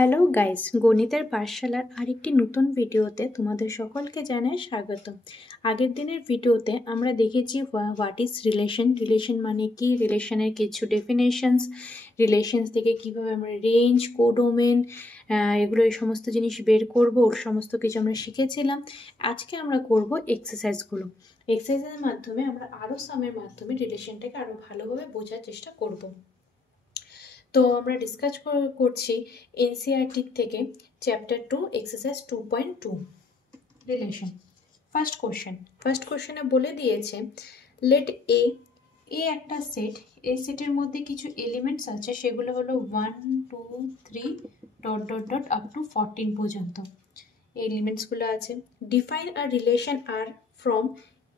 Hello guys, গণিতের পাঠশালার আরেকটি নতুন ভিডিওতে তোমাদের সকলকে জানাই স্বাগত। আগের দিনের ভিডিওতে আমরা দেখেছি হোয়াট ইজ রিলেশন, রিলেশন মানে কি, রিলেশনের কিছু ডেফিনেশনস, রিলেশনস থেকে কিভাবে আমরা রেঞ্জ, কোডোমেন, এগুলো এই সমস্ত জিনিস বের করব, ওর সমস্ত কিছু আমরা শিখেছিলাম। আজকে আমরা করব এক্সারসাইজগুলো। এক্সারসাইজের মাধ্যমে আমরা আরও সামের মাধ্যমে রিলেশনটাকে আরও ভালোভাবে বোঝার চেষ্টা করব। তো আমরা ডিসকাস করছি এনসিইআরটি থেকে চ্যাপ্টার 2 এক্সারসাইজ 2.2 রিলেশন। ফার্স্ট কোশ্চেনে বলে দিয়েছে লেট এ একটা সেট, এই সেটের মধ্যে কিছু এলিমেন্টস আছে, সেগুলো হলো 1 2 3 dot dot dot up to 14 পর্যন্ত এই এলিমেন্টসগুলো আছে। Define a relation R from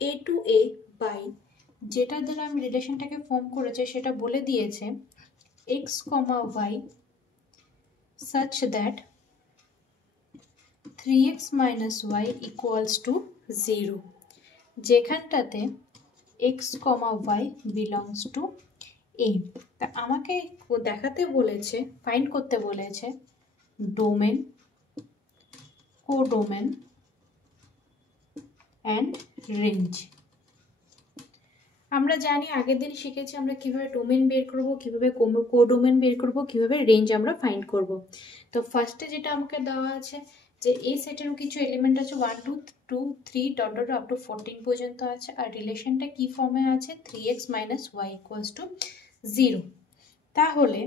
A to A by, যেটা দ্বারা আমি রিলেশনটাকে ফর্ম করেছে সেটা বলে দিয়েছে x, y such that 3x minus y equals to 0, যেখানটাতে x, y belongs to a। তা আমাকে দেখাতে বলেছে, ফাইন্ড করতে বলেছে ডোমেন, কোডোমেন অ্যান্ড রেঞ্জ। আমরা জানি আগের দিন শিখেছি আমরা কিভাবে ডোমেন বের করব, কিভাবে কোডোমেন বের করব, কিভাবে রেঞ্জ আমরা ফাইন্ড করব। তো ফার্স্টে যেটা আমাকে দেওয়া আছে যে এই সেটের কিছু এলিমেন্ট আছে 1 2 2 3 ডট ডট আপ টু 14 পর্যন্ত আছে, আর রিলেশনটা কি ফর্মে আছে 3x minus y equals to 0। তাহলে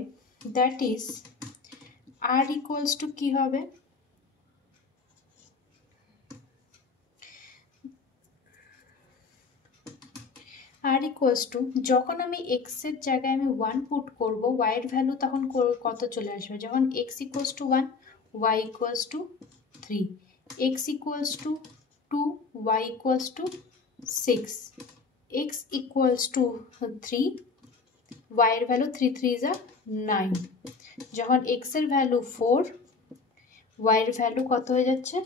that is r equals to কি হবে, আর ইকুয়ালস টু, যখন আমি x এর জায়গায় আমি 1 পুট করব, y এর ভ্যালু তখন কত চলে আসবে, যখন x equals to 1 y equals two 3, x equals to 2 y equals two 6, x equals to 3 y এর ভ্যালু 3 3 যা 9, যখন x এর ভ্যালু 4 y এর ভ্যালু কত হয়ে যাচ্ছে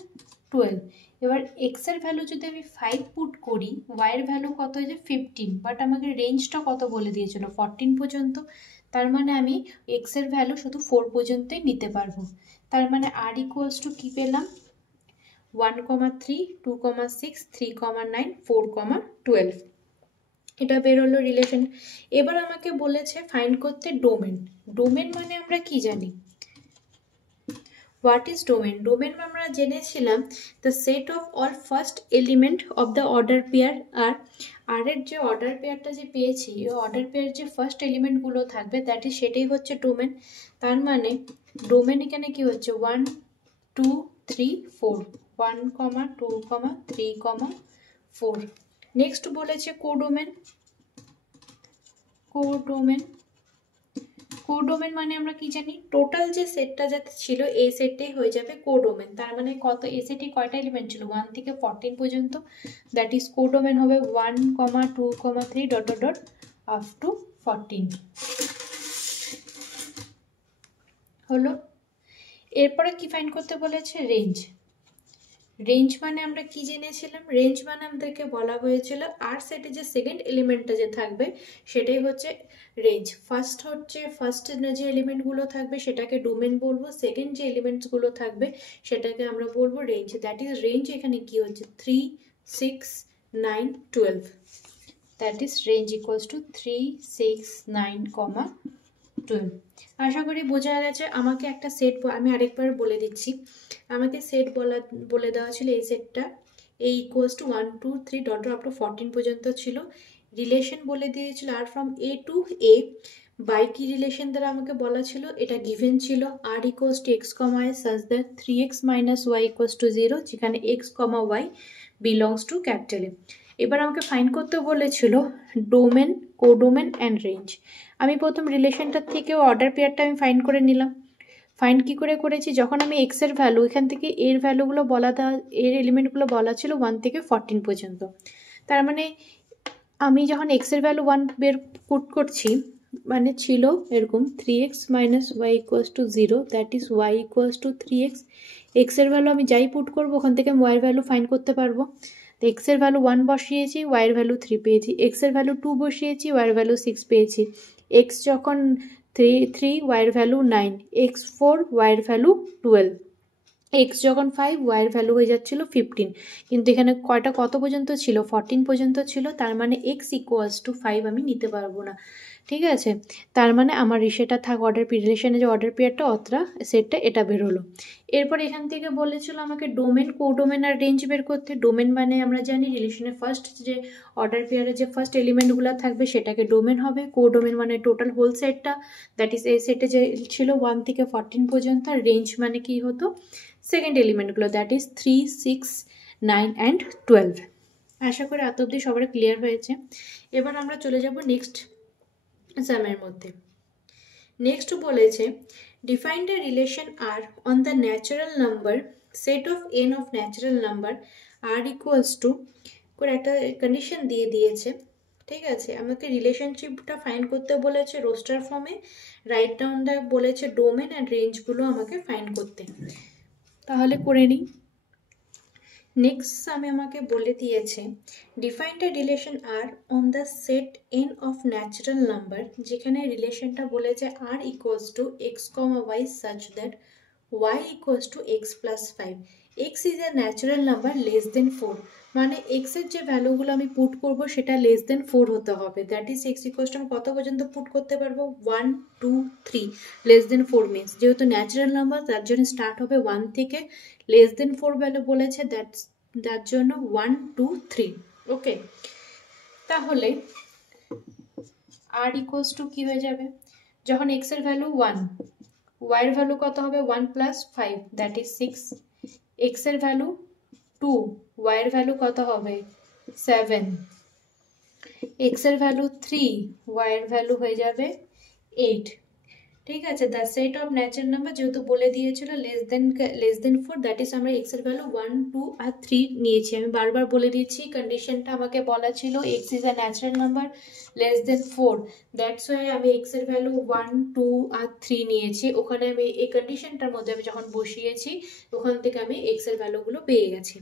12। এবার x এর ভ্যালু যদি আমি 5 পুট করি, y এর ভ্যালু কত হয়ে যায় 15, বাট আমাকে রেঞ্জটা কত বলে দিয়েছিল 14 পর্যন্ত। তার মানে আমি x এর ভ্যালু শুধু 4 পর্যন্তই নিতে পারবো। তার মানে r ইকুয়ালস টু কি পেলাম 1, 3, 2, 6, 3, 9, 4, 12। এটা বেরোলো রিলেশন। এবার আমাকে বলেছে ফাইন্ড করতে ডোমেন। ডোমেন মানে আমরা কি জানি, হোয়াট ইজ ডোমেন? ডোমেন আমরা জেনেছিলাম the set of all first element of the order pair. আর এর যে অর্ডার পেয়ারটা যে পেয়েছি, এই অর্ডার পেয়ার যে ফার্স্ট এলিমেন্টগুলো থাকবে দ্যাট ইজ সেটাই হচ্ছে ডোমেন। তার মানে ডোমেন এখানে কি হচ্ছে 1 2 3 4, 1, 2, 3, 4। নেক্সট বলেছে কোডোমেন। কোডোমেন মানে আমরা কি জানি, টোটাল যে সেটটা যাতে ছিল এই সেটটাই হয়ে যাবে কোডোমেন। তার মানে কত, এই সেটে কয়টা এলিমেন্ট ছিল 1 থেকে 14 পর্যন্ত, দ্যাট ইজ কোডোমেন হবে 1, 2, 3 dot dot dot up to 14 হলো। এরপরে কি ফাইন্ড করতে বলেছে রেঞ্জ। রেঞ্জ মানে আমরা কি জেনেছিলাম, রেঞ্জ মানে আমাদেরকে বলা হয়েছিল আর সেটে যে সেকেন্ড এলিমেন্টটা যে থাকবে সেটাই হচ্ছে রেঞ্জ। ফার্স্ট যে এলিমেন্টগুলো থাকবে সেটাকে ডোমেন বলবো, সেকেন্ড যে এলিমেন্টসগুলো থাকবে সেটাকে আমরা বলবো রেঞ্জ। দ্যাট ইজ রেঞ্জ এখানে কি হচ্ছে 3, 6, 9, 12, that is range equals to 3, 6, 9, 12। আশা করি বোঝা গেছে। আমাকে একটা সেট, আমি আরেকবার বলে দিচ্ছি, আমাকে সেট বলে দেওয়া ছিল, এই সেটটা এই equals to 1 2 3 dot up to 14 পর্যন্ত ছিল। রিলেশন বলে দিয়েছিল আর from A to A by কি রিলেশন দ্বারা আমাকে বলা ছিল, এটা গিভেন ছিল আর equals to x comma Y such that 3x minus Y equals to 0, যেখানে x comma y belongs to capital A. এবার আমাকে ফাইন্ড করতে বলেছিল ডোমেন, কোডোমেন অ্যান্ড রেঞ্জ। আমি প্রথম রিলেশনটার থেকেও অর্ডার পেয়ারটা আমি ফাইন্ড করে নিলাম। ফাইন্ড কি করে করেছি, যখন আমি এক্স এর ভ্যালু এখান থেকে এর ভ্যালুগুলো এর এলিমেন্টগুলো বলা ছিল 1 থেকে 14 পর্যন্ত। তার মানে আমি যখন এক্স এর ভ্যালু 1 বের পুট করছি, মানে ছিল এরকম 3x minus Y equals to 0, that is Y equals to 3x। X এর ভ্যালু আমি যাই পুট করবো ওখান থেকে আমি ওয়াইয়ের ভ্যালু ফাইন্ড করতে পারবো। তো এক্স এর ভ্যালু 1 বসিয়েছি, ওয়াইয়ের ভ্যালু 3 পেয়েছি। এক্স এর ভ্যালু 2 বসিয়েছি, ওয়াইয়ের ভ্যালু 6 পেয়েছি। এক্স যখন 3 ওয়াইয়ের ভ্যালু 9, x4 ওয়াইয়ের ভ্যালু 12, x যখন 5 ওয়াইয়ের ভ্যালু হয়ে যাচ্ছিল 15, কিন্তু এখানে কত পর্যন্ত ছিল, 14 পর্যন্ত ছিল, তার মানে x ইকুয়ালস টু 5 আমি নিতে পারবো না। ঠিক আছে, তার মানে আমার সেটা থাক অর্ডার রিলেশনে যে অর্ডার পেয়ারটা অতটা সেটটা এটা বেরোলো। এরপর এখান থেকে বলেছিল আমাকে ডোমেন, কোডোমেন আর রেঞ্জ বের করতে। ডোমেন মানে আমরা জানি রিলেশনের ফার্স্ট যে অর্ডার পেয়ারে যে ফার্স্ট এলিমেন্টগুলো থাকবে সেটাকে ডোমেন হবে। কোডোমেন মানে টোটাল হোল সেটটা, দ্যাট ইজ এই সেটে যে ছিল 1 থেকে 14 পর্যন্ত। আর রেঞ্জ মানে কি হতো, সেকেন্ড এলিমেন্টগুলো, দ্যাট ইজ 3, 6, 9 অ্যান্ড 12। আশা করি এত অবধি সবার ক্লিয়ার হয়েছে। এবার আমরা চলে যাব নেক্সট সামের মধ্যে। নেক্সট বলেছে define the relation R on the natural number set of N of natural number R equals to করে একটা কন্ডিশন দিয়ে দিয়েছে। ঠিক আছে, আমাকে রিলেশনশিপটা ফাইন্ড করতে বলেছে রোস্টার ফর্মে, রাইট ডাউন দ্য বলেছে ডোমেন অ্যান্ড রেঞ্জগুলো আমাকে ফাইন্ড করতে। তাহলে করে নিই। নেক্সট সামে আমাকে বলে দিয়েছে define the relation R on the set N of natural number, যেখানে রিলেশনটা বলেছে R equals to x comma Y such that y equals to x plus 5, x is a natural number less than 4, মানে এক্সের যে ভ্যালুগুলো আমি put করবো সেটা less than 4 হতে হবে। That is x equals to আমি কত পর্যন্ত পুট করতে পারবো, 1, 2, 3, লেস দেন 4 মিনস যেহেতু ন্যাচারাল নাম্বার তার জন্য স্টার্ট হবে 1 থেকে, লেস দেন 4 ভ্যালু বলেছে, তার জন্য 1, 2, 3। ওকে, তাহলে আর ইকুয়ালস টু কি হয়ে যাবে, যখন এক্স এর ভ্যালু 1, ওয়াই এর ভ্যালু কত হবে 1 প্লাস 5, দ্যাট ইজ 6, এক্স এর ভ্যালু 2, ওয়াই এর ভ্যালু কত হবে 7, এক্স এর ভ্যালু 3, ওয়াই এর ভ্যালু হয়ে যাবে 8। ঠিক আছে, the set of natural number যেহেতু বলে দিয়েছিল লেস দেন 4, দ্যাট ইজ আমরা এক্স এর ভ্যালু 1, 2 আর 3 নিয়েছি। আমি বারবার বলে দিচ্ছি কন্ডিশনটা আমাকে বলা ছিল x is a natural number less than 4, that's why আমি এক্স এর ভ্যালু 1, 2 আর 3 নিয়েছি। ওখানে আমি এই কন্ডিশনটার মধ্যে আমি যখন বসিয়েছি ওখান থেকে আমি এক্স এর ভ্যালুগুলো পেয়ে গেছি।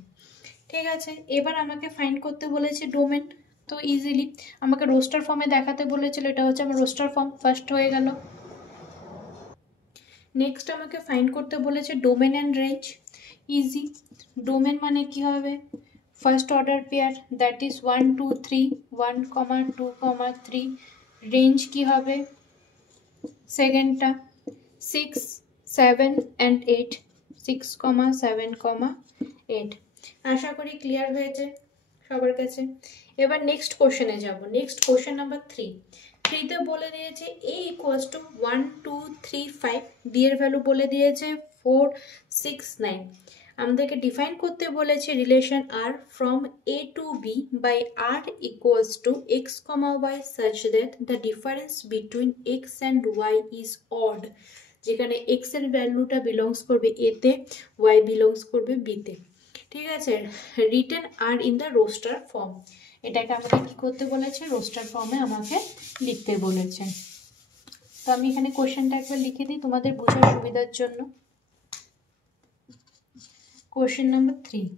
ঠিক আছে, এবার আমাকে ফাইন্ড করতে বলেছে ডোমেন, তো ইজিলি আমাকে রোস্টার ফর্মে দেখাতে বলেছিল, এটা হচ্ছে আমার রোস্টার ফর্ম, ফার্স্ট হয়ে গেল। নেক্সট আমাকে ফাইন্ড করতে বলেছে domain and range, easy. Domain মানে কি হবে, first order pair, that is 1, 2, 3, 1, 2, 3। Range কি হবে, সেকেন্ডটা 6, 7 অ্যান্ড 8, 6, 7, 8। আশা করি ক্লিয়ার হয়েছে সবার কাছে। এবার নেক্সট কোশ্চেনে যাব। নেক্সট কোশ্চেন নাম্বার 3তে বলে দিয়েছে a ইকুয়ালস টু 1, 2, 3, 5, b এর ভ্যালু বলে দিয়েছে 4, 6, 9। আমাদেরকে ডিফাইন করতে বলেছে relation R from a to b by r equals to x comma Y such that the difference between X and Y is odd, যেখানে এক্স এর ভ্যালুটা বিলংস করবে a তে, ওয়াই বিলংস করবে b তে। ঠিক আছে, written R in the roster form, এটাকে আমাকে কি করতে বলেছে, রোস্টার ফর্মে আমাকে লিখতে বলেছে। তো আমি এখানে কোশ্চেনটা একবার লিখে দিই তোমাদের বোঝার সুবিধার জন্য। Question number 3,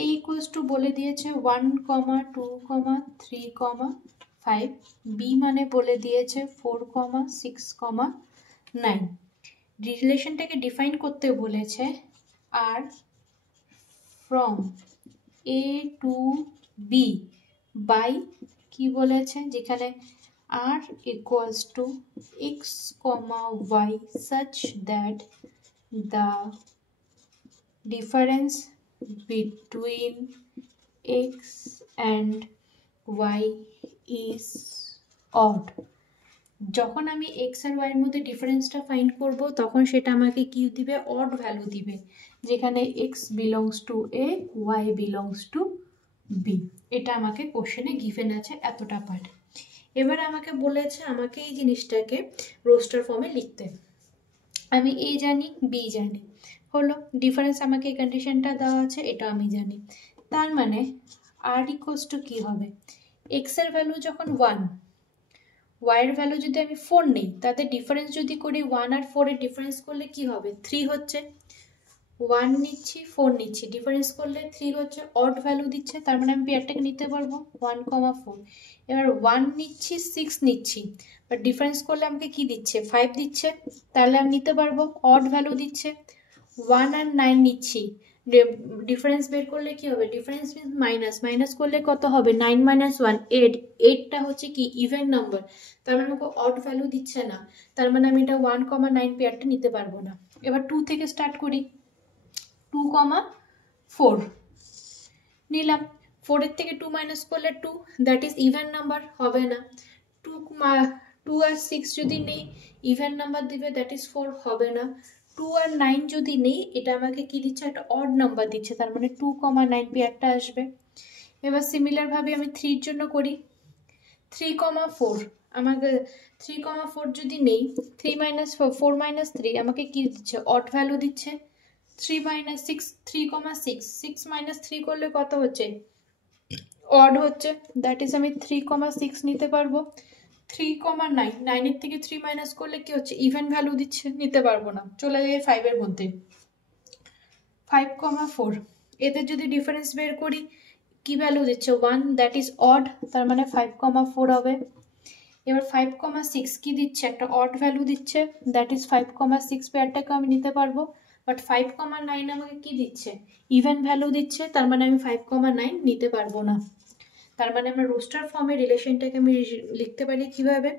a equals two বলে দিয়েছে 1, 2, 3, 5, b মানে বলে দিয়েছে 4, 6, 9। রিলেশনটাকে ডিফাইন করতে বলেছে R from a to b by কি বলেছে, যেখানে r equals to x, y such that the difference between x and y is odd। যখন আমি x আর y এর মধ্যে ডিফারেন্সটা ফাইন্ড করব তখন সেটা আমাকে কি দিবে, অড ভ্যালু দিবে, যেখানে x belongs to a, y belongs to b। এটা আমাকে কোশ্চেনে গিভেন আছে এতটা পার্ট। এবার আমাকে বলেছে আমাকে এই জিনিসটাকে রোস্টার ফর্মে লিখতে। আমি a জানি, b জানি, হলো ডিফারেন্স আমাকে এই কন্ডিশনটা দেওয়া আছে, এটা আমি জানি। তার মানে r ইকুয়ালস টু কি হবে, x এর ভ্যালু যখন 1, y এর ভ্যালু যদি আমি 4 নিই, তাতে ডিফারেন্স যদি করি 1 আর 4 এর ডিফারেন্স করলে কি হবে, 3 হচ্ছে। 1 নিচ্ছি 4 নিচ্ছি, ডিফারেন্স করলে 3 হচ্ছে, অড ভ্যালু দিচ্ছে, তার মানে আমি পেয়ারটাকে নিতে পারবো 1,4। এবার 1 নিচ্ছি 6 নিচ্ছি, বাট ডিফারেন্স করলে আমাকে কি দিচ্ছে 5 দিচ্ছে, তাহলে আমি নিতে পারবো, অড ভ্যালু দিচ্ছে। 1 আর 9 নিচ্ছি, ডিফারেন্স বের করলে কি হবে, ডিফারেন্স মিন্স মাইনাস, মাইনাস করলে কত হবে 9 - 1 8, 8টা হচ্ছে কি ইভেন নাম্বার, তার মানে আমাকে অড ভ্যালু দিচ্ছে না, তার মানে আমি এটা 1,9 পেয়ারটা নিতে পারবো না। এবার 2 থেকে স্টার্ট করি, 2,4 নিলাম, 4 এর থেকে 2 মাইনাস করলে 2, দ্যাট ইজ ইভেন নাম্বার, হবে না। 2 আর 6 যদি নেই ইভেন নাম্বার দিবে, দ্যাট ইজ 4, হবে না। 2 আর 9 যদি নেই, এটা আমাকে কি দিচ্ছে, একটা অড নাম্বার দিচ্ছে, তার মানে 2,9 পেয়ারটা আসবে। এবার সিমিলার ভাবে আমি 3 এর জন্য করি, 3,4 আমাকে 3,4 যদি নেই, 3 মাইনাস 4 মাইনাস 3 আমাকে কি দিচ্ছে, অড ভ্যালু দিচ্ছে। 3 মাইনাস 6 3,6, 6 মাইনাস 3 করলে কত হচ্ছে, অড হচ্ছে, দ্যাট ইজ আমি 3,6 নিতে পারবো। 3,9, 9 এর থেকে 3 মাইনাস করলে কি হচ্ছে, ইভেন ভ্যালু দিচ্ছে, নিতে পারবো না, চলে যায় 5 এর মধ্যে। 5,4 এদের যদি ডিফারেন্স বের করি, কি ভ্যালু দিচ্ছে 1, দ্যাট ইজ অড, তার মানে 5,4 হবে। এবার 5,6 কি দিচ্ছে, একটা অড ভ্যালু দিচ্ছে, দ্যাট ইজ 5,6 পেয়ারটাকে আমি নিতে পারবো, বাট 5,9 আমাকে কি দিচ্ছে, ইভেন ভ্যালু দিচ্ছে, তার মানে আমি 5,9 নিতে পারবো না। তার মানে আমার রোস্টার ফর্মের রিলেশনটাকে আমি লিখতে পারি কিভাবে,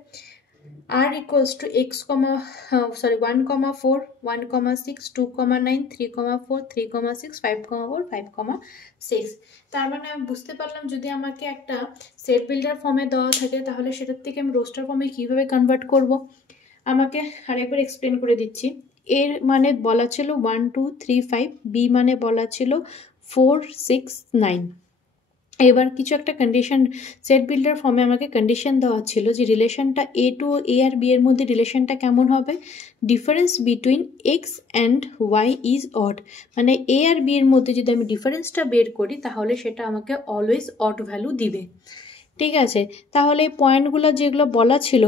r equals to x, 1,4 1,6 2,9 3,4 3,6 5,4 5,6। তার মানে আমি বুঝতে পারলাম, যদি আমাকে একটা সেট বিল্ডার ফর্মে দেওয়া থাকে, তাহলে সেটার থেকে আমি রোস্টার ফর্মে কিভাবে কনভার্ট করব, আমাকে আরেকবার এক্সপ্লেন করে দিচ্ছি। এর মানে বলা ছিল 1 2 3 5, বি মানে বলা ছিল 4 6 9। এবার কিছু একটা কন্ডিশন, সেট বিল্ডার ফর্মে আমাকে কন্ডিশন দেওয়া ছিল যে রিলেশনটা এ টু এ আর বি এর মধ্যে রিলেশনটা কেমন হবে, difference between X and Y is odd, মানে এ আর বি এর মধ্যে যদি আমি ডিফারেন্সটা বের করি, তাহলে সেটা আমাকে অলওয়েজ অড ভ্যালু দিবে। ঠিক আছে, তাহলে পয়েন্টগুলো যেগুলো বলা ছিল,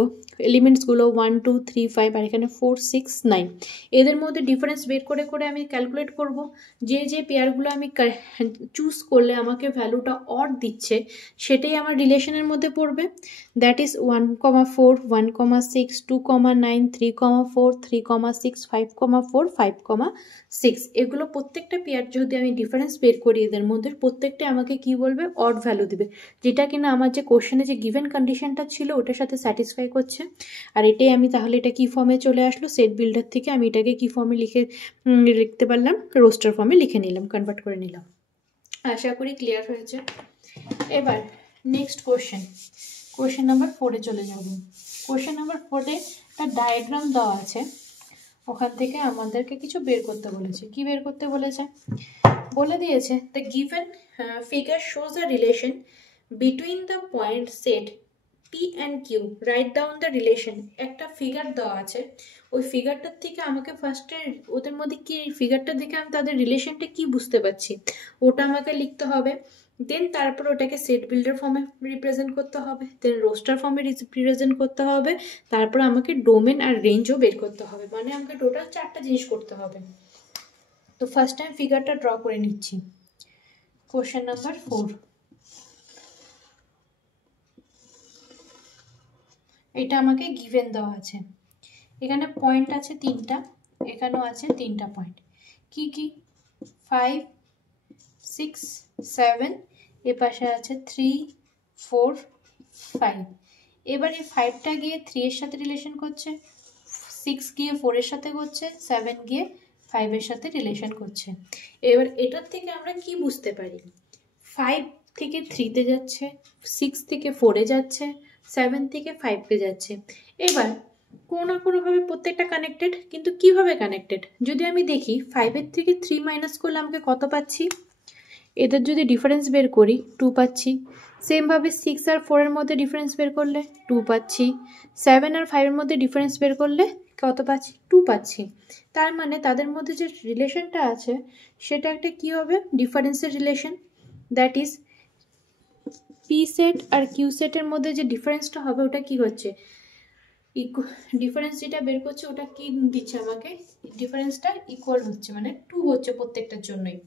এলিমেন্টসগুলো 1 2 3 5 আর এখানে 4 6 9, এদের মধ্যে ডিফারেন্স বের করে করে আমি ক্যালকুলেট করব, যে যে পেয়ারগুলো আমি চুজ করলে আমাকে ভ্যালুটা অড দিচ্ছে, সেটাই আমার রিলেশনের মধ্যে পড়বে, দ্যাট ইজ 1,4 1,6 2,9 3,4 3,6 5,4 5,6। এগুলো প্রত্যেকটা পেয়ার যদি আমি ডিফারেন্স বের করি, এদের মধ্যে প্রত্যেকটা আমাকে কি বলবে, অড ভ্যালু দিবে, যেটা কিনা আমার যে কোশ্চেনে যে গিভেন কন্ডিশনটা ছিল ওটার সাথে স্যাটিসফাই করছে। আর এটাই আমি, তাহলে এটা কি ফর্মে চলে আসলো, সেট বিল্ডার থেকে আমি এটাকে কি ফর্মে লিখতে পারলাম, রোস্টার ফর্মে লিখে নিলাম, কনভার্ট করে নিলাম। আশা করি ক্লিয়ার হয়েছে। এবার নেক্সট কোশ্চেন নাম্বার 4-এ চলে যাব। কোশ্চেন নাম্বার 4-এ একটা ডায়াগ্রাম দেওয়া আছে, ওখান থেকে আমাদেরকে কিছু বের করতে বলেছে। কি বের করতে বলেছে, বলে দিয়েছে the given figure shows a relation between the point set P and Q, right down the relation. একটা ফিগার দেওয়া আছে, ওই ফিগারটার থেকে আমাকে ফার্স্টে ওদের মধ্যে কি, ফিগারটা দেখে আমি তাদের রিলেশনটা কি বুঝতে পারছি ওটা আমাকে লিখতে হবে, দেন তারপর ওটাকে সেট বিল্ডার ফর্মে রিপ্রেজেন্ট করতে হবে, দেন রোস্টার ফর্মে রিপ্রেজেন্ট করতে হবে, তারপর আমাকে ডোমেন আর রেঞ্জও বের করতে হবে, মানে আমাকে টোটাল 4টা জিনিস করতে হবে। তো ফার্স্ট টাইম ফিগারটা ড্র করে নিচ্ছি। কোশ্চেন নাম্বার 4, এটা আমাকে গিভেন দেওয়া আছে, এখানে পয়েন্ট আছে 3টা, এখানেও আছে 3টা পয়েন্ট, কি কি 5 6 7, এ পাশে আছে 3 4 5। এবার এই 5টা গিয়ে 3 এর সাথে রিলেশন করছে, 6 গিয়ে 4 এর সাথে করছে, 7 গিয়ে 5 এর সাথে রিলেশন করছে। এবার এটার থেকে আমরা কি বুঝতে পারি, 5 থেকে 3-তে যাচ্ছে, 6 থেকে 4-এ যাচ্ছে, 7 থেকে 5-তে যাচ্ছে। এবার কোনো না কোনোভাবে প্রত্যেকটা কানেক্টেড, কিন্তু কিভাবে কানেক্টেড, যদি আমি দেখি 5-এর থেকে 3 মাইনাস করলে আমাকে কত পাচ্ছি, এদের যদি ডিফারেন্স বের করি 2 পাচ্ছি, সেমভাবে 6 আর 4-এর মধ্যে ডিফারেন্স বের করলে 2 পাচ্ছি, 7 আর 5-এর মধ্যে ডিফারেন্স বের করলে কত পাচ্ছি, 2 পাচ্ছি। তার মানে তাদের মধ্যে যে রিলেশনটা আছে সেটা একটা কি হবে, ডিফারেন্সের relation, that is P set আর কিউ সেটের মধ্যে যে ডিফারেন্সটা হবে ওটা কি হচ্ছে, ডিফারেন্স যেটা বের করছে ওটা কি দিচ্ছে আমাকে, ডিফারেন্সটা ইকুয়াল হচ্ছে, মানে 2 হচ্ছে প্রত্যেকটার জন্যই,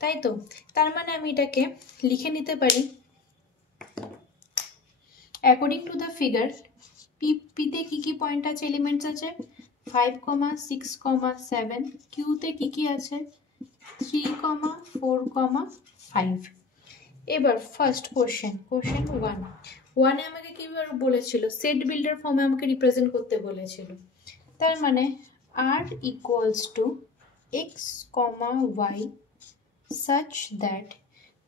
তাই তো। তার মানে আমি এটাকে লিখে নিতে পারি অ্যাকর্ডিং টু দ্য ফিগার পিতে কি কি পয়েন্ট আছে, এলিমেন্টস আছে 5, 6, 7, কিউতে কি কি আছে 3, 4, 5। এবার ফার্স্ট কোশ্চেন 1 আমাকে কি বলেছিল, সেট বিল্ডার ফর্মে আমাকে রিপ্রেজেন্ট করতে বলেছিল। তার মানে r equals to x comma Y such that,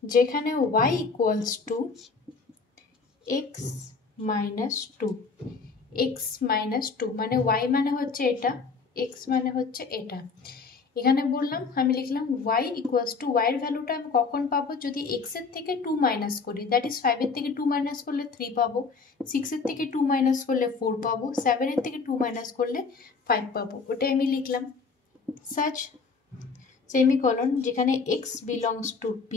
যেখানে y equals to X minus two, X minus two মানে y মানে হচ্ছে এটা, x মানে হচ্ছে এটা। এখানে বললাম আমি লিখলাম y ইকুয়ালস টু, y এর ভ্যালুটা আমি কখন পাবো, যদি x এর থেকে 2 মাইনাস করি, দ্যাট ইজ 5 এর থেকে 2 মাইনাস করলে 3 পাবো, 6 এর থেকে 2 মাইনাস করলে 4 পাবো, 7 এর থেকে 2 মাইনাস করলে 5 পাবো। ওটাই আমি লিখলাম সাচ সেমিকোলন, যেখানে x belongs to p,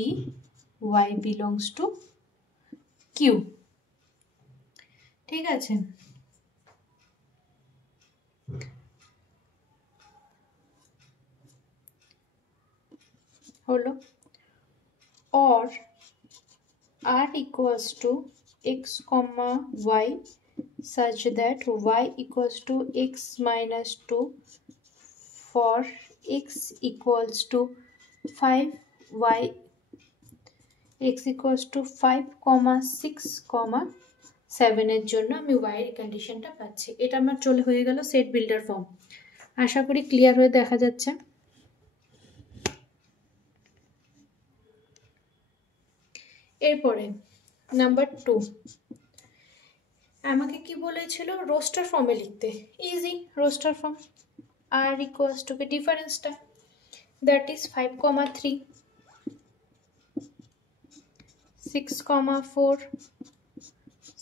y belongs to q। ঠিক আছে, হলো। or r equals to x comma y such that y equals to x minus 2 for x equals to 5, y x equals to 5, 6, 7 এর জন্য আমি y এর কন্ডিশনটা পাচ্ছি। এটা আমার চলে হয়ে গেল সেট বিল্ডার ফর্ম। আশা করি ক্লিয়ার হয়ে দেখা যাচ্ছে। এরপরে নাম্বার 2 আমাকে কি বলেছিল, রোস্টার ফর্মে লিখতে। Easy, roster form r equals to the ডিফারেন্সটা, that is 5, 3, 6, 4,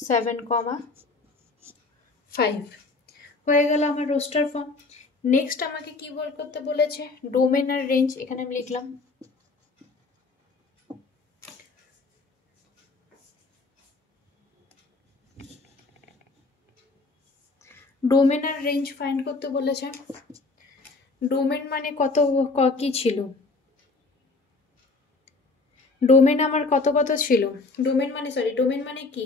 7, 5 হয়ে গেল আমার রোস্টার ফর্ম। নেক্সট আমাকে কি করতে বলেছে, ডোমেন আর রেঞ্জ। এখানে আমি লিখলাম ডোমেন আর রেঞ্জ ফাইন্ড করতে বলেছে। ডোমেন মানে কত কি ছিল, ডোমেন আমার কত ছিল, ডোমেন মানে কি,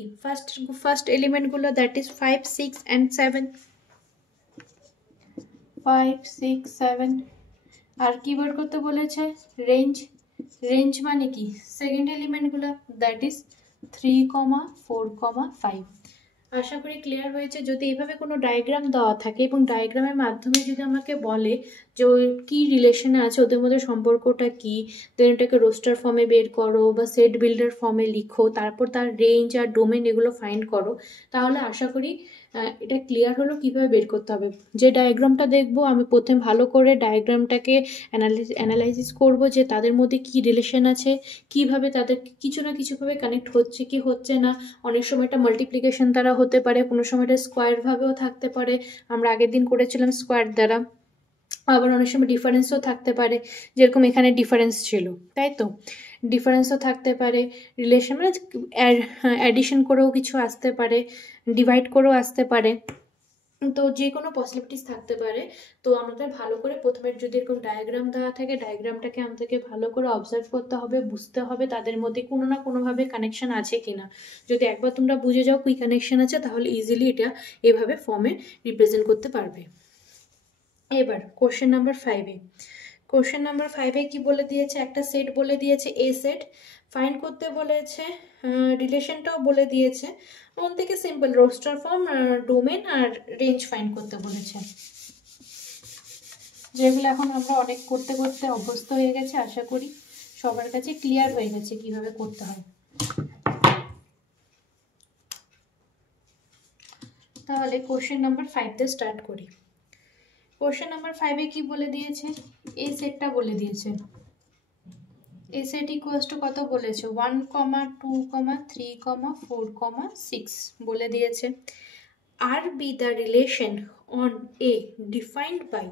ফার্স্ট এলিমেন্টগুলো, দ্যাট ইজ 5, 6 and 7, 5, 6, 7। আর কি বের করতে বলেছে, রেঞ্জ মানে কি, সেকেন্ড এলিমেন্টগুলো, দ্যাট ইজ 3, 4, 5। আশা করি ক্লিয়ার হয়েছে। যদি এইভাবে কোনো ডায়াগ্রাম দেওয়া থাকে এবং ডায়াগ্রামের মাধ্যমে যদি আমাকে বলে যে ওই কী রিলেশনে আছে, ওদের মধ্যে সম্পর্কটা কি, দেন এটাকে রোস্টার ফর্মে বের করো বা সেট বিল্ডার ফর্মে লিখো, তারপর তার রেঞ্জ আর ডোমেন এগুলো ফাইন্ড করো, তাহলে আশা করি এটা ক্লিয়ার হলো কিভাবে বের করতে হবে। যে ডায়াগ্রামটা দেখবো আমি প্রথমে ভালো করে ডায়াগ্রামটাকে অ্যানালাইসিস করব যে তাদের মধ্যে কি রিলেশন আছে, কিভাবে তাদের কিছু না কিছুভাবে কানেক্ট হচ্ছে কি হচ্ছে না। অনেক সময় এটা মাল্টিপ্লিকেশন দ্বারা হতে পারে, কোনো সময় এটা স্কোয়ারভাবেও থাকতে পারে, আমরা আগের দিন করেছিলাম স্কোয়ার দ্বারা। আবার অনেক সময় ডিফারেন্সও থাকতে পারে, যেরকম এখানে ডিফারেন্স ছিল, তাই তো। ডিফারেন্সও থাকতে পারে, রিলেশন মানে অ্যাডিশন করেও কিছু আসতে পারে, ডিভাইড করেও আসতে পারে, তো যে কোনো পসিবিলিটিস থাকতে পারে। তো আমাদের ভালো করে প্রথমে যদি এরকম ডায়াগ্রাম দেওয়া থাকে, ডায়াগ্রামটাকে আমাদেরকে ভালো করে অবজার্ভ করতে হবে, বুঝতে হবে তাদের মধ্যে কোনো না কোনোভাবে কানেকশন আছে কিনা। যদি একবার তোমরা বুঝে যাও কি কানেকশন আছে, তাহলে ইজিলি এটা এভাবে ফর্মে রিপ্রেজেন্ট করতে পারবে। এবার কোশ্চেন নাম্বার 5-এ, কোশ্চেন নাম্বার 5-এ কি বলে দিয়েছে, একটা সেট বলে দিয়েছে, এ সেট ফাইন্ড করতে বলেছে, রিলেশনটাও বলে দিয়েছে। ওখান থেকে সিম্পল রোস্টার ফর্ম, ডোমেন আর রেঞ্জ ফাইন্ড করতে বলেছে, যেগুলো এখন আমরা অনেক করতে করতে অভ্যস্ত হয়ে গেছে। আশা করি সবার কাছে ক্লিয়ার হয়ে গেছে কিভাবে করতে হয়। তাহলে কোশ্চেন নাম্বার 5 দিয়ে স্টার্ট করি। কোশ্চেন নাম্বার 5-এ কি বলে দিয়েছে, এই সেটটা বলে দিয়েছে। এই সেট ইকুয়ালস টু কত বলেছে, 1, 2, 3, 4, 6 বলে দিয়েছে। R be the relation on A defined by,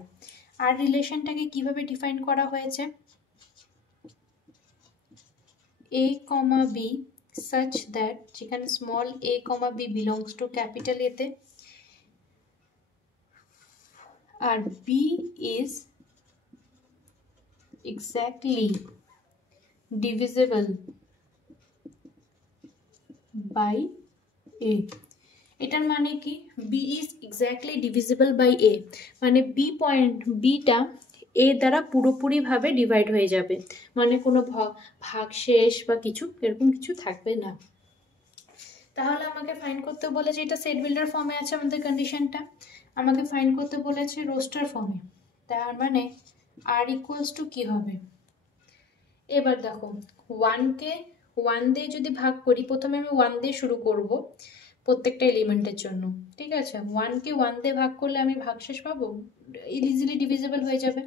আর রিলেশনটাকে কিভাবে ডিফাইন করা হয়েছে, a, b such that, যেখানে small a, b belongs to capital এতে, আর b is exactly divisible by a. এটার মানে কি, b is exactly divisible by a, মানে বি পয়েন্ট বিটা এ দ্বারা পুরোপুরিভাবে ডিভাইড হয়ে যাবে, মানে কোনো ভাগশেষ বা কিছু এরকম কিছু থাকবে না। তাহলে আমাকে ফাইন্ড করতে বলেছে, এটা সেট বিল্ডার ফর্মে আছে আমাদের কন্ডিশনটা, আমাকে ফাইন্ড করতে বলেছে রোস্টার ফর্মে। তার মানে আর ইকুয়ালস টু কী হবে, এবার দেখো 1কে 1 দিয়ে যদি ভাগ করি, প্রথমে আমি 1 দিয়ে শুরু করব প্রত্যেকটা এলিমেন্টের জন্য, ঠিক আছে। 1কে 1 দিয়ে ভাগ করলে আমি ভাগশেষ পাবো, ইজিলি ডিভিজিবল হয়ে যাবে।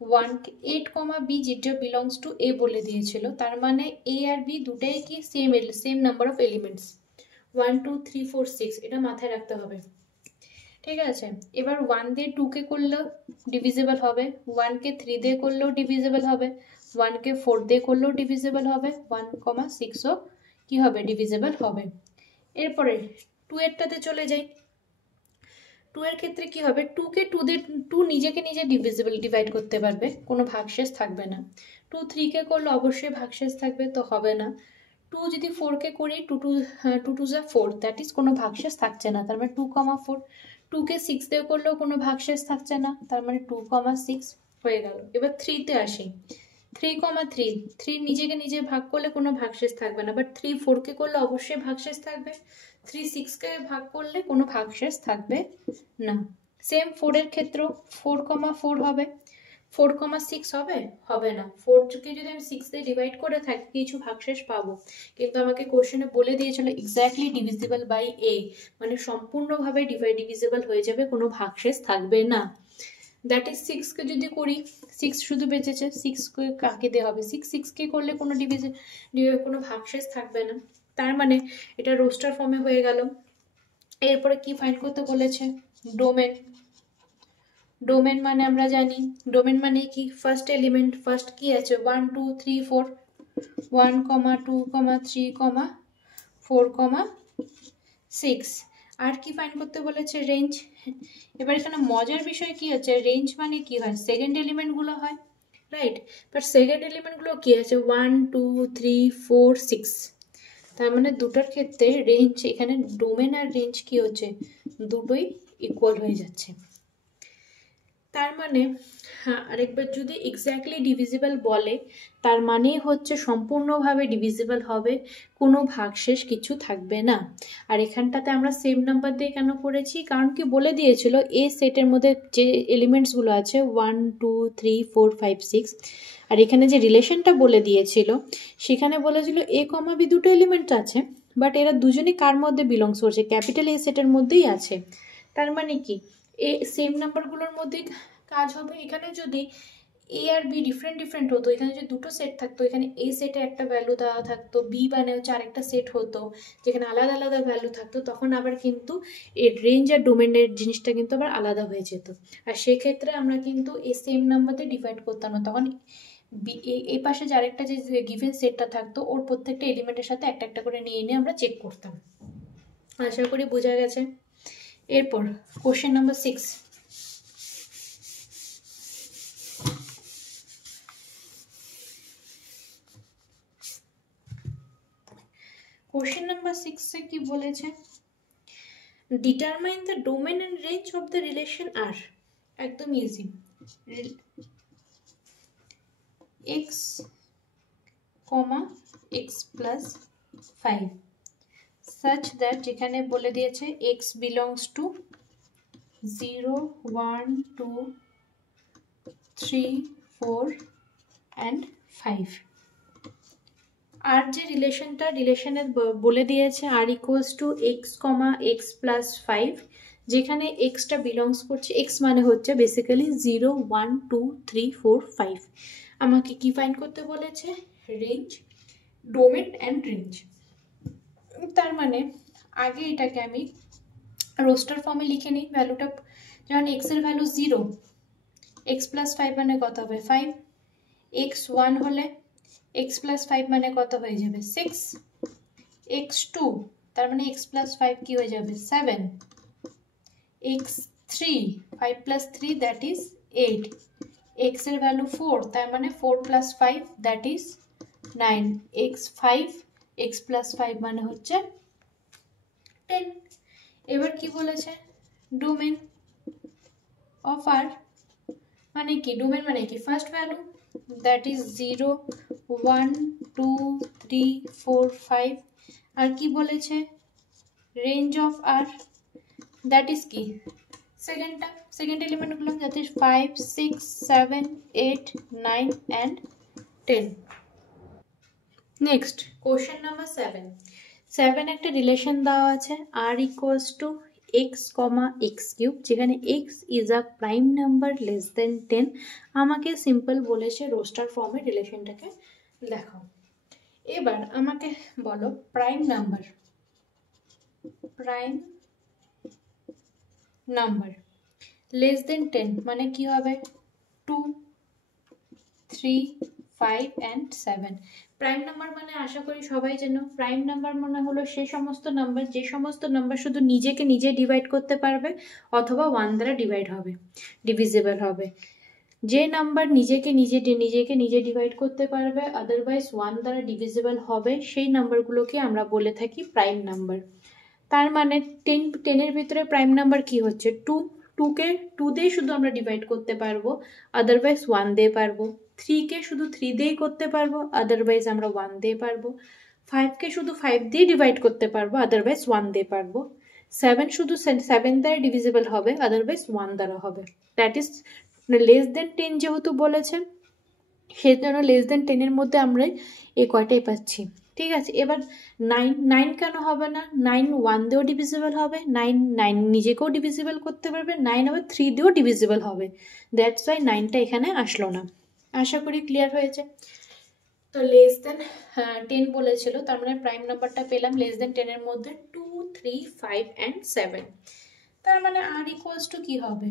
8, বি যেটা বিলংস টু এ বলে দিয়েছিল, তার মানে এ আর বি দুটাই কি সেম নাম্বার অফ এলিমেন্টস, 1 2 3 4 6, এটা মাথায় রাখতে হবে, ঠিক আছে। এবার 1 দিয়ে 2কে করলেও ডিভিজিবল হবে, 1কে 3 দিয়ে করলেও ডিভিজিবল হবে, 1কে 4 দিয়ে করলেও ডিভিজিবল হবে, 1,6ও কি হবে, ডিভিজিবল হবে। এরপরে 2 এরটাতে চলে যাই, 2 এর ক্ষেত্রে কি হবে, 2কে 2 দিয়ে 2 নিজেকে নিজে ডিভাইড করতে পারবে, কোনো ভাগশেষ থাকবে না। 2 3কে করলে অবশ্যই ভাগশেষ থাকবে, তো হবে না। 2 যদি 4কে করি, 2 2 যা 4, দ্যাট ইজ কোনো ভাগশেষ থাকছে না, তার মানে 2,4। 2কে 6 দিয়ে করলেও কোনো ভাগশেষ থাকছে না, তার মানে 2,6 হয়ে গেল। এবার 3তে আসি, 3,3, 3 নিজেকে নিজে ভাগ করলে কোনো ভাগশেষ থাকবে না, বাট 3 4কে করলে অবশ্যই ভাগশেষ থাকবে, 3 6কে ভাগ করলে কোনো ভাগশেষ থাকবে না। সেম 4 এর ক্ষেত্রেও 4,4 হবে, 4,6 হবে, হবে না। 4কে যদি আমি 6 দিয়ে ডিভাইড করে থাকি কিছু ভাগশেষ পাবো, কিন্তু আমাকে কোশ্চেনে বলে দিয়েছিল এক্স্যাক্টলি ডিভিজিবল বাই এ, মানে সম্পূর্ণভাবে ডিভিজিবল হয়ে যাবে, কোনো ভাগশেষ থাকবে না। দ্যাট ইজ 6কে যদি করি, 6 শুধু বেঁচেছে, 6কে কাকে দিয়ে হবে, 6কে করলে কোনো ভাগশেষ থাকবে না, তার মানে এটা রোস্টার ফর্মে হয়ে গেল। এরপরে কি ফাইন্ড করতে বলেছে, ডোমেন মানে আমরা জানি, ডোমেন মানে কি, ফার্স্ট এলিমেন্ট, ফার্স্ট কি আছে 1 2 3 4, 1, 2, 3, 4, 6। আর কি ফাইন্ড করতে বলেছে, রেঞ্জ। এবার এখানে মজার বিষয় কি আছে, রেঞ্জ মানে কি হয়, সেকেন্ড এলিমেন্টগুলো হয়, রাইট। বাট সেকেন্ড এলিমেন্টগুলো কি আছে 1 2 3 4 6, তার মানে দুটোর ক্ষেত্রে রেঞ্জ, এখানে ডোমেন আর রেঞ্জ কি হচ্ছে, দুটোই ইকুয়াল হয়ে যাচ্ছে। তার মানে হ্যাঁ, আরেকবার যদি এক্স্যাক্টলি ডিভিজিবল বলে, তার মানেই হচ্ছে সম্পূর্ণভাবে ডিভিজিবল হবে, কোনো ভাগশেষ কিছু থাকবে না। আর এখানটাতে আমরা সেম নাম্বার দিয়ে কেন করেছি, কারণ কি বলে দিয়েছিল এ সেটের মধ্যে যে এলিমেন্টসগুলো আছে 1 2 3 4 5 6, আর এখানে যে রিলেশনটা বলে দিয়েছিল সেখানে বলেছিল এ কমা বি দুটো এলিমেন্ট আছে, বাট এরা দুজনেই কার মধ্যে বিলংস করছে, ক্যাপিটাল এ সেটের মধ্যেই আছে। তার মানে কি এ সেম নাম্বারগুলোর মধ্যে কাজ হবে। এখানে যদি এ আর বি ডিফারেন্ট হতো, এখানে যদি দুটো সেট থাকতো, এখানে এ সেটে একটা ভ্যালু দেওয়া থাকতো, বি মানে হচ্ছে আরেকটা সেট হতো যেখানে আলাদা আলাদা ভ্যালু থাকতো, তখন আবার কিন্তু এর রেঞ্জ আর ডোমেনের জিনিসটা কিন্তু আবার আলাদা হয়ে যেত, আর সেক্ষেত্রে আমরা কিন্তু এই সেম নাম্বার দিয়ে ডিভাইড করতাম না, তখন এই পাশে যে আরেকটা যে গিভেন সেটটা থাকতো ওর প্রত্যেকটা এলিমেন্টের সাথে একটা একটা করে নিয়ে নিয়ে আমরা চেক করতাম। আশা করি বোঝা গেছে। এরপর কোশ্চেন নাম্বার 6, কোশ্চেন নাম্বার 6 এ কি বলেছে, determine the domain and range of the relation R, একদম easy, x, x plus 5 such that, যেখানে বলে দিয়েছে x belongs to 0 1 2 3 4 and 5। আর যে রিলেশনের বলে দিয়েছে R equals to x, x plus 5, যেখানে এক্সটা বিলংস করছে, এক্স মানে হচ্ছে বেসিক্যালি 0 1 2 3 4 5। আমাকে কি ফাইন্ড করতে বলেছে, রেঞ্জ, ডোমেন অ্যান্ড রেঞ্জ। তার মানে আগে এটাকে আমি রোস্টার ফর্মে লিখে নিই, ভ্যালুটা যেমন এক্স এর ভ্যালু 0, এক্স প্লাস 5 মানে কত হবে 5, এক্স 1 হলে এক্স প্লাস 5 মানে কত হয়ে যাবে 6, এক্স 2 তার মানে এক্স প্লাস 5 কি হয়ে যাবে 7, x 3, 5 plus 3 that is 8, x এর ভ্যালু 4, তার মানে 4 plus 5 that is 9, x plus 5 মানে হচ্ছে 10। এবার কি বলেছে, ডোমেন অফ আর মানে কি, ডোমেন মানে কি, ফার্স্ট ভ্যালু দ্যাট ইজ 0, 1, 2, 3, 4, 5, আর কি বলেছে range of R that is কি সেকেন্ড এলিমেন্টগুলো that is 5, 6, 7, 8, 9 and 10। Next question number 7 একটা রিলেশন দেওয়া আছে r equals to x, x cube, যেখানে x is a prime number less than 10। আমাকে সিম্পল বলেছে রোস্টার ফর্মে রিলেশনটাকে দেখাও। এবার আমাকে বলো প্রাইম নাম্বার লেস দেন 10 মানে কি হবে, 2, 3, 5 and 7। প্রাইম নাম্বার মানে আশা করি সবাই জানো, প্রাইম নাম্বার মানে হলো সেই সমস্ত নাম্বার যে সমস্ত নাম্বার শুধু নিজেকে নিজে ডিভাইড করতে পারবে অথবা 1 দ্বারা ডিভিজিবল হবে। যে নাম্বার নিজেকে নিজে ডিভাইড করতে পারবে আদারওয়াইজ 1 দ্বারা ডিভিজিবল হবে সেই নাম্বারগুলোকে আমরা বলে থাকি প্রাইম নাম্বার। তার মানে 10 এর ভিতরে প্রাইম নাম্বার কি হচ্ছে, 2 কে 2 দিয়ে শুধু আমরা ডিভাইড করতে পারবো আদারওয়াইজ 1 দিয়ে পারবো, 3 কে শুধু 3 দিয়েই করতে পারবো আদারওয়াইজ আমরা 1 দিয়ে পারবো, 5 কে শুধু 5 দিয়ে ডিভাইড করতে পারবো আদারওয়াইজ 1 দিয়ে পারবো, 7 শুধু 7 দ্বারা ডিভিজিবল হবে আদারওয়াইজ 1 দ্বারা হবে। দ্যাট ইজ লেস দেন 10 যেহেতু বলেছে সেই জন্য লেস দেন 10 এর মধ্যে আমরা এই কয়টাই পাচ্ছি। ঠিক আছে, এবার 9 কেন হবে না, 9 1 দিয়েও ডিভিজিবল হবে, 9 নিজেকেও ডিভিজিবল করতে পারবে, 9 আবার 3 দিয়েও ডিভিজিবল হবে, দ্যাটস ওয়াই 9টা এখানে আসলো না। আশা করি ক্লিয়ার হয়েছে। তো লেস দেন 10 বলেছিল, তার মানে প্রাইম নাম্বারটা পেলাম লেস দেন 10 এর মধ্যে 2, 3, 5 and 7। তার মানে আর ইকুয়ালস টু কি হবে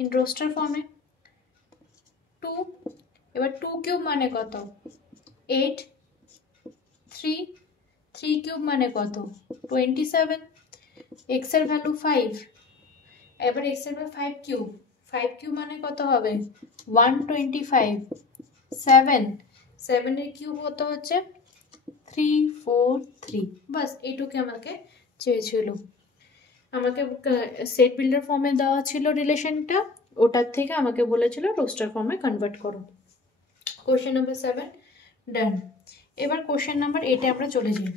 ইন রোস্টার ফর্মে 2, এবার 2 কিউব মানে কত 8, 3 কিউব মানে কত 27, x এর ভ্যালু 5, এবার x এর ভ্যালু 5 কিউব মানে কত হবে 125, 7 এর কিউব কত হচ্ছে 343। বাস এইটুকু আমাকে চেয়েছিল, আমাকে সেট বিল্ডার ফর্মে দেওয়া ছিল রিলেশনটা, ওটার থেকে আমাকে বলেছিল রোস্টার ফর্মে কনভার্ট করো। কোশ্চেন নাম্বার 7 ডান। এবার কোশ্চেন নাম্বার 8 আমরা চলে যাই।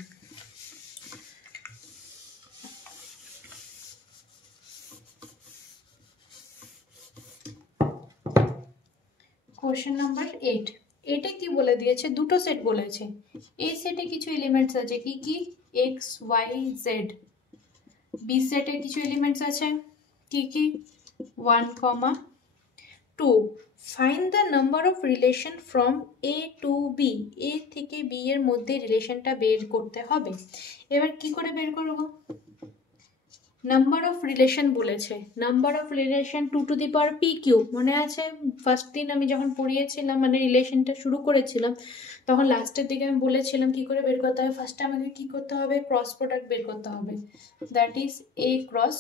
কোশ্চেন নাম্বার 8 এটা কি বলে দিয়েছে, দুটো সেট বলেছে, এই সেটে কিছু এলিমেন্টস আছে কি কি x, y, z, বি সেটে কিছু এলিমেন্টস আছে কি কি 1, 2। Find the number of relation from a to b, a থেকে b এর মধ্যে রিলেশনটা বের করতে হবে। এবার কি করে বের করব, নাম্বার অফ রিলেশন বলেছে, number of relation 2 to the power p cube, মনে আছে ফার্স্ট দিন আমি যখন পড়িয়েছিলাম মানে রিলেশনটা শুরু করেছিলাম তখন লাস্টের দিকে আমি বলেছিলাম কি করে বের করতে হবে, ফার্স্টে আমাকে কি করতে হবে ক্রস প্রোডাক্ট বের করতে হবে, that is a cross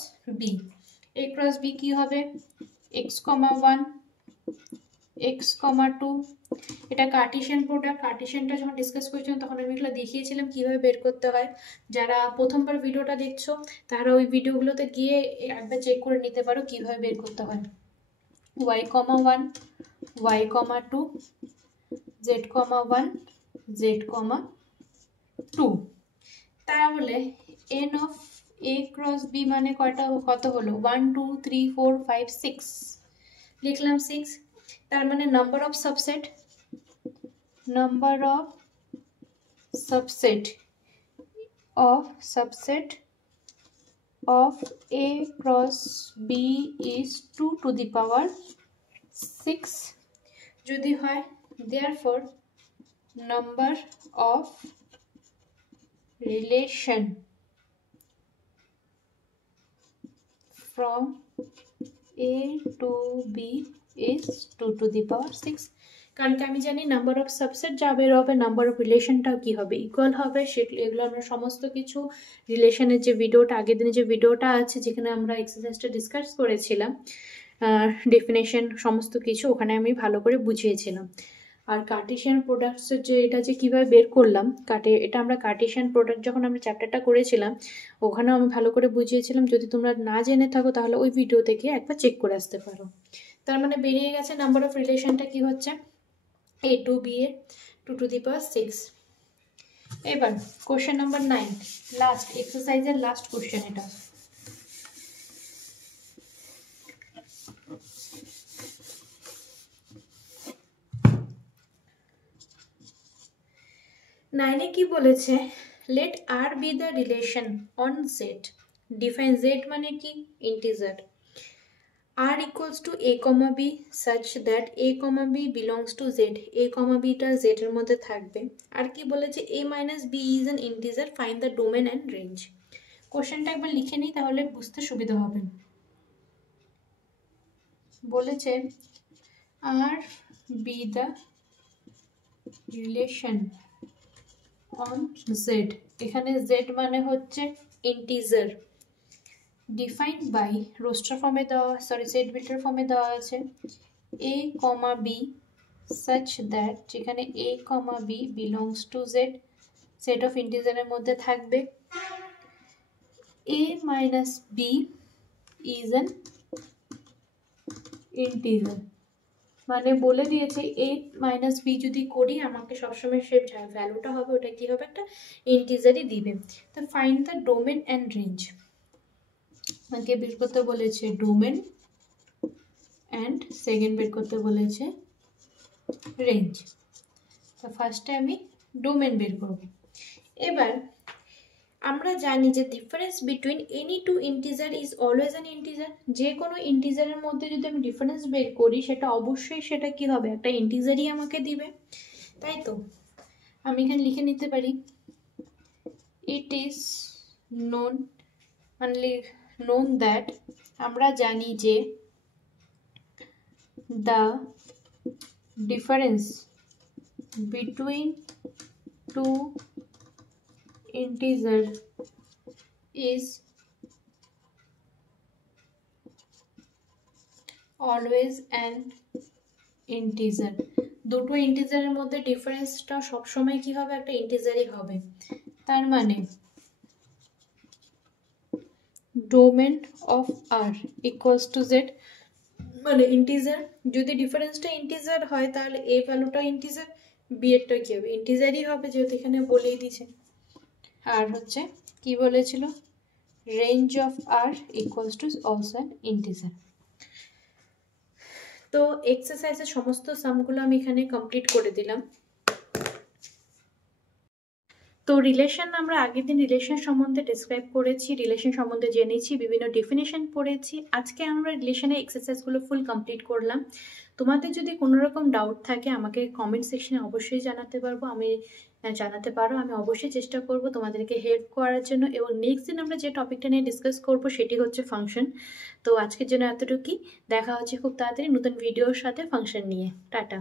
b কি হবে x, 1, x, 2। এটা কার্টেশিয়ান প্রোডাক্ট, কার্টেশিয়ানটা যখন ডিসকাস করেছিলাম তখন আমি এগুলো দেখিয়েছিলাম কিভাবে বের করতে হয়। যারা প্রথমবার ভিডিওটা দেখছো তারা ওই ভিডিওগুলোতে গিয়ে একবার চেক করে নিতে পারো কিভাবে বের করতে হয়। y, 1, y, 2, z, 1, z, 2। তাহলে n of a cross b মানে কত হলো 1, 2, 3, 4, 5, 6 লিখলাম 6। তার মানে number of subset of a cross b is 2 to the power 6 যদি হয়, therefore number of relation from a to b is 2 to the power 6। কারণ কি আমি জানি নাম্বার অফ সাবসেট যা বের হবে নাম্বার অফ রিলেশনটাও কি হবে, ইকুয়াল হবে। এগুলো আমরা সমস্ত কিছু রিলেশনের যে ভিডিওটা, আগের দিনে যে ভিডিওটা আছে যেখানে আমরা এক্সারসাইজটা ডিসকাস করেছিলাম, ডেফিনেশন সমস্ত কিছু ওখানে আমি ভালো করে বুঝিয়েছিলাম। আর কার্টেশিয়ান প্রোডাক্টসের যে এটা যে কীভাবে বের করলাম, এটা আমরা কার্টেশিয়ান প্রোডাক্ট যখন আমরা চ্যাপ্টারটা করেছিলাম ওখানেও আমি ভালো করে বুঝিয়েছিলাম। যদি তোমরা না জেনে থাকো তাহলে ওই ভিডিও থেকে একবার চেক করে আসতে পারো। তার মানে বেরিয়ে গেছে নাম্বার অফ রিলেশনটা কি হচ্ছে, a to b A 2 to the power 6। এবার কোশ্চেন নাম্বার 9, লাস্ট এক্সারসাইজের লাস্ট কোশ্চেন এটা। নাইনে কি বলেছে, let R be the relation on Z, define Z মানে কি, integer, r equals to a comma b such that a comma b belongs to z, a comma b টা z এর মধ্যে থাকবে। আর কি বলেছে, a minus b is an integer, find the domain and range। কোশ্চেনটা একবার লিখে নিই তাহলে বুঝতে সুবিধা হবে। বলেছে r be the relation on z, এখানে z মানে হচ্ছে ইন্টিজার, ডিফাইন্ড বাই রোস্টার ফর্মে দেওয়া, সেট বিল্ডার ফর্মে দেওয়া আছে a, b such that, যেখানে a, b belongs to z, set of ইন্টিজারের মধ্যে থাকবে, a minus b is an integer, মানে বলে দিয়েছে a minus b যদি করি আমাকে সবসময় সে ভ্যালুটা হবে ওটা কি হবে, একটা ইন্টিজারই দিবে। তো find the domain and range, আমাকে বের করতে বলেছে ডোমেন অ্যান্ড সেকেন্ড বের করতে বলেছে রেঞ্জ। তো ফার্স্টে আমি ডোমেন বের করব। এবার আমরা জানি যে difference between any two integer is always an integer, যে কোনো ইন্টিজারের মধ্যে যদি আমি ডিফারেন্স বের করি সেটা অবশ্যই সেটা কি হবে, একটা ইন্টিজারই আমাকে দিবে, তাই তো। আমি এখানে লিখে নিতে পারি ইট ইজ known that, আমরা জানি যে the difference between two integer is always an integer, দুটো ইন্টিজারের মধ্যে ডিফারেন্সটা সবসময় কি হবে, একটা ইন্টিজারই হবে। তার মানে domain of r equals two z, মানে ইন্টিজার, যদি ডিফারেন্সটা ইন্টিজার হয় তাহলে a ভ্যালুটা ইন্টিজার, b এরটা কি হবে, ইন্টিজারই হবে, যেহেতু এখানে বলেই দিয়েছে। আর হচ্ছে কি বলেছিল, range of r equals two also an integer. তো এক্সারসাইজের সমস্ত সামগুলো আমি এখানে কমপ্লিট করে দিলাম। তো রিলেশন আমরা আগের দিন রিলেশন সম্বন্ধে ডিসক্রাইব করেছি, রিলেশন সম্বন্ধে জেনেছি, বিভিন্ন ডেফিনেশন পড়েছি। আজকে আমরা রিলেশনের এক্সারসাইজগুলো ফুল কমপ্লিট করলাম। তোমাদের যদি কোনো রকম ডাউট থাকে আমাকে কমেন্ট সেকশনে অবশ্যই জানাতে পারো, আমি অবশ্যই চেষ্টা করব তোমাদেরকে হেল্প করার জন্য। এবং নেক্সট দিন আমরা যে টপিকটা নিয়ে ডিসকাস করব সেটি হচ্ছে ফাংশন। তো আজকের জন্য এতটুকুই, দেখা হচ্ছে খুব তাড়াতাড়ি নতুন ভিডিওর সাথে ফাংশন নিয়ে। টাটা।